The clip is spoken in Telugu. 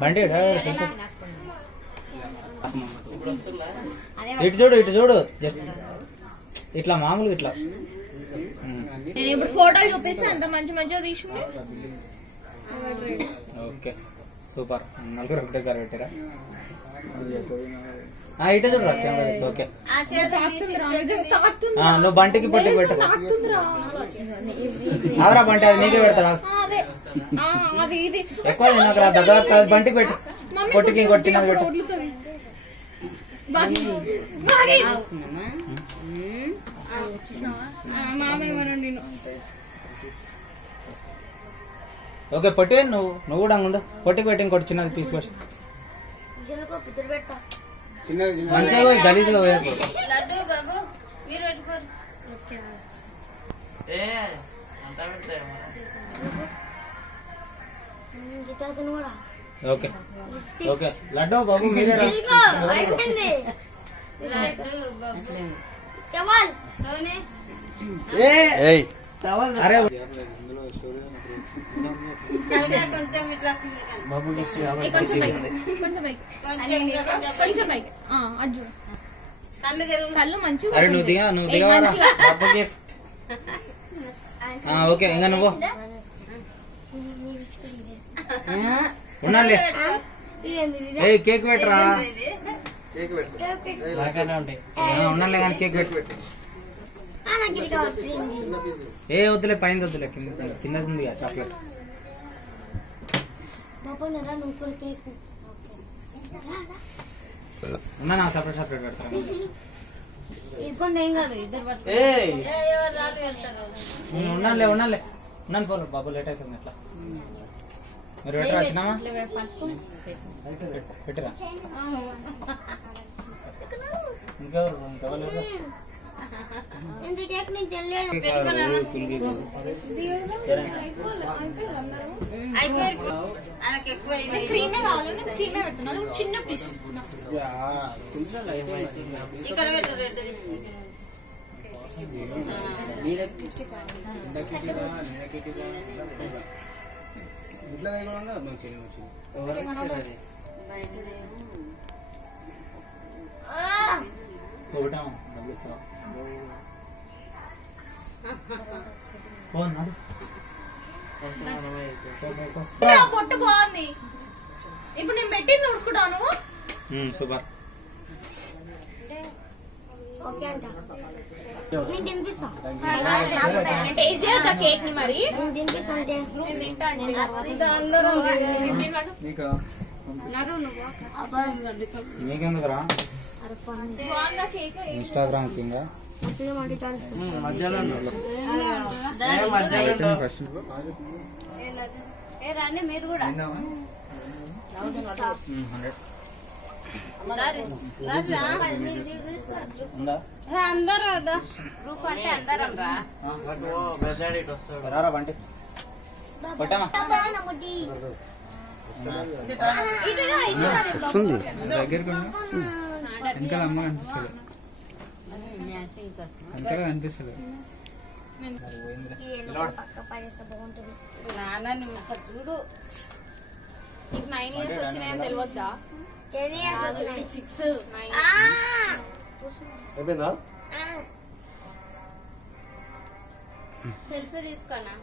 బండి ఇటు చూడు ఇటు చూడు జస్ట్ ఇట్లా మామూలుగా ఇట్లా. నేను ఇప్పుడు ఫోటోలు చూపిస్తే అంత మంచి మంచిగా తీసుకుంది. Okay super. నలుగురు ఒకటేసారి పెట్టారా? ఇటే చూడు ఓకే. నువ్వు బంటికి పొట్టికి పెట్టు. అవరా బంటి అది నీకే పెడతాడా? ఎక్కువ నాకు దగ్గర బంటికి పెట్టు, పొట్టికి ఇంకోటి చిన్నది పెట్టు. ఓకే పొట్టి నువ్వు కూడా ఉండు. పొట్టికి పెట్టి ఇంకోటి చిన్నది తీసుకొచ్చి మంచిగా గలీజ్గా పోయారు. ఓకే ఓకే లడ్డు బాబు మీరే అరే అరే నువ్వు దిగా ఓకే ఇంకా నువ్వు ఉన్నాలే. ఏ కేక్ పెట్టరా? ఉన్నాలే కానీ కేక్ పెట్టు. ఏ వద్దులే పైన వద్దులే, కింద ఉంది చాక్లెట్. ఉన్నా నా సపరేట్ సపరేట్ పెడతాను. ఉన్నాలే ఉన్నాను పోలే బాబు లేట్ అవుతుంది. ఎట్లా మీరు పెట్టరా? వచ్చినామా పెట్టరా? ఇంకెవరు చిన్న పీస్ పొట్టు బాగుంది. ఇప్పుడు నేను పెట్టింది ఊడ్చుకుంటాను. సూపర్. టేస్ట్ చేయొచ్చా కేక్ ని? మరి నీకెందుకురా ఇన్స్టాగ్రామ్ కింద మీరు కూడా అందరూ గ్రూప్ అంటే అందరం రారా బంటి కొట్టామా దగ్గరికి వెనకాల అమ్మ కనిపిస్తుంది, వెనకాల కనిపిస్తుంది. చూడు 9 years వచ్చినాయని తెలియద్దా? 6 9 సెల్ఫీ తీసుకోనా?